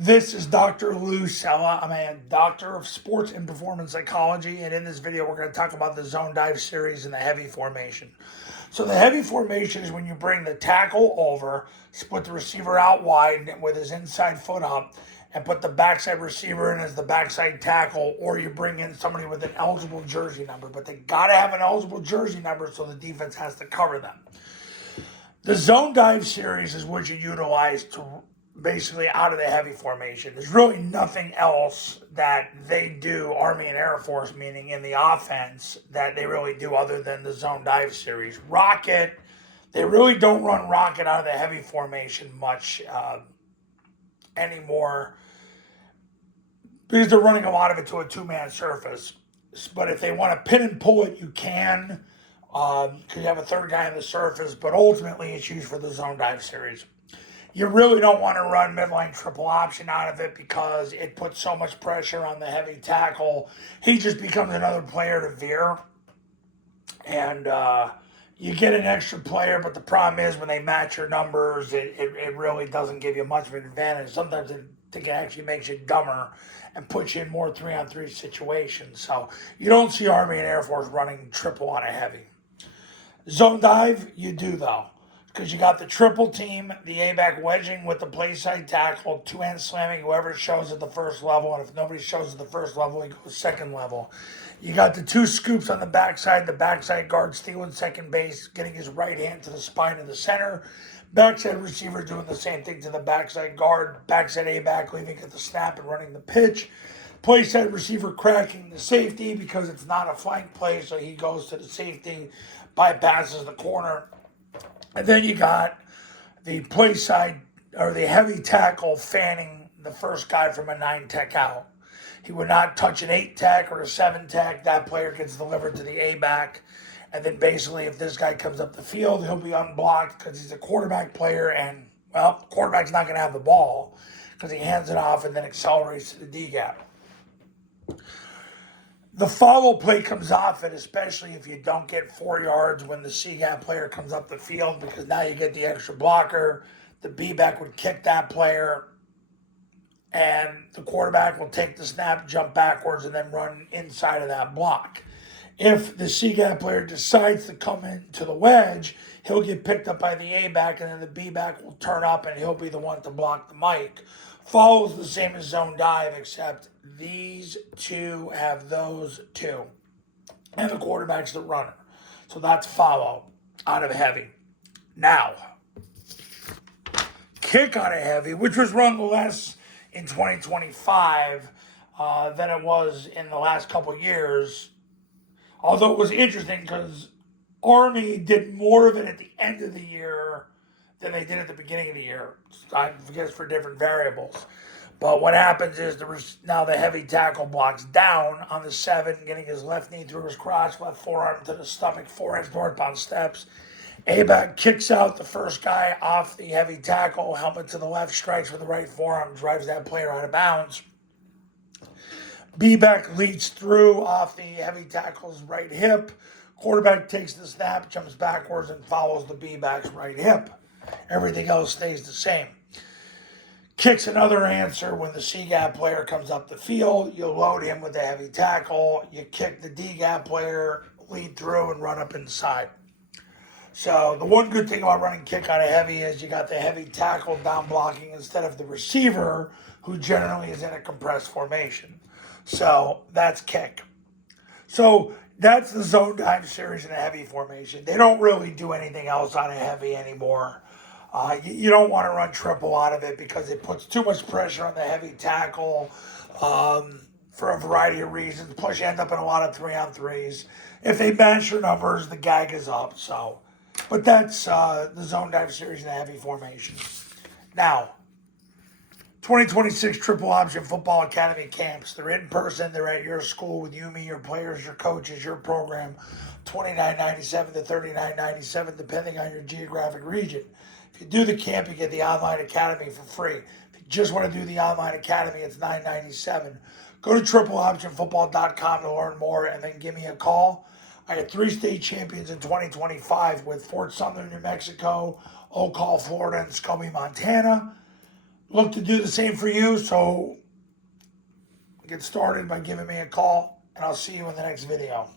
This is Dr. Lou Sella. I'm a doctor of sports and performance psychology, and in this video, we're going to talk about the zone dive series and the heavy formation. So, the heavy formation is when you bring the tackle over, split the receiver out wide with his inside foot up, and put the backside receiver in as the backside tackle, or you bring in somebody with an eligible jersey number. But they got to have an eligible jersey number, so the defense has to cover them. The zone dive series is what you utilize to basically out of the heavy formation. There's really nothing else that they do, Army and Air Force, meaning in the offense, that they really do other than the zone dive series. Rocket, they really don't run rocket out of the heavy formation much anymore because they're running a lot of it to a two-man surface. But if they want to pin and pull it, you can, because you have a third guy on the surface, but ultimately it's used for the zone dive series. You really don't want to run midline triple option out of it because it puts so much pressure on the heavy tackle. He just becomes another player to veer. And you get an extra player, but the problem is when they match your numbers, it really doesn't give you much of an advantage. Sometimes it actually makes you dumber and puts you in more 3-on-3 situations. So you don't see Army and Air Force running triple on a heavy. Zone dive, you do though. Because you got the triple team, the A-back wedging with the play side tackle, two-hand slamming whoever shows at the first level, and if nobody shows at the first level, he goes second level. You got the two scoops on the backside guard stealing second base, getting his right hand to the spine of the center, backside receiver doing the same thing to the backside guard, backside A-back leaving at the snap and running the pitch, play side receiver cracking the safety because it's not a flank play, so he goes to the safety, bypasses the corner. And then you got the play side or the heavy tackle fanning the first guy from a 9-tech out. He would not touch an 8-tech or a 7-tech. That player gets delivered to the A-back. And then basically if this guy comes up the field, he'll be unblocked because he's a quarterback player. And, well, the quarterback's not going to have the ball because he hands it off and then accelerates to the D-gap. The follow play comes off it, especially if you don't get 4 yards when the C-gap player comes up the field, because now you get the extra blocker. The B-back would kick that player, and the quarterback will take the snap, jump backwards, and then run inside of that block. If the C-gap player decides to come into the wedge, he'll get picked up by the A-back, and then the B-back will turn up, and he'll be the one to block the mic. Follows the same as zone dive, except these two have those two. And the quarterback's the runner. So that's follow out of heavy. Now, kick out of heavy, which was run less in 2025 than it was in the last couple of years. Although it was interesting because Army did more of it at the end of the year than they did at the beginning of the year. I guess for different variables. But what happens is now the heavy tackle blocks down on the 7, getting his left knee through his crotch, left forearm to the stomach, 4-inch northbound steps. A-back kicks out the first guy off the heavy tackle, helmet to the left, strikes with the right forearm, drives that player out of bounds. B-back leads through off the heavy tackle's right hip. Quarterback takes the snap, jumps backwards, and follows the B-back's right hip. Everything else stays the same. Kicks another answer when the C-gap player comes up the field. You load him with the heavy tackle. You kick the D-gap player, lead through, and run up inside. So the one good thing about running kick out of heavy is you got the heavy tackle down blocking instead of the receiver, who generally is in a compressed formation. So that's kick. So that's the zone dive series in a heavy formation. They don't really do anything else on a heavy anymore. You don't want to run triple out of it because it puts too much pressure on the heavy tackle for a variety of reasons. Plus, you end up in a lot of 3-on-3s. If they match your numbers, the gag is up. So, but that's the zone dive series in a heavy formation. Now, 2026 Triple Option Football Academy camps. They're in person. They're at your school with you, me, your players, your coaches, your program. $29.97 to $39.97, depending on your geographic region. If you do the camp, you get the online academy for free. If you just want to do the online academy, it's $9.97. Go to tripleoptionfootball.com to learn more, and then give me a call. I had 3 state champions in 2025 with Fort Sumner, New Mexico, Oak Hall, Florida, and Scobie, Montana. look to do the same for you. So get started by giving me a call, and I'll see you in the next video.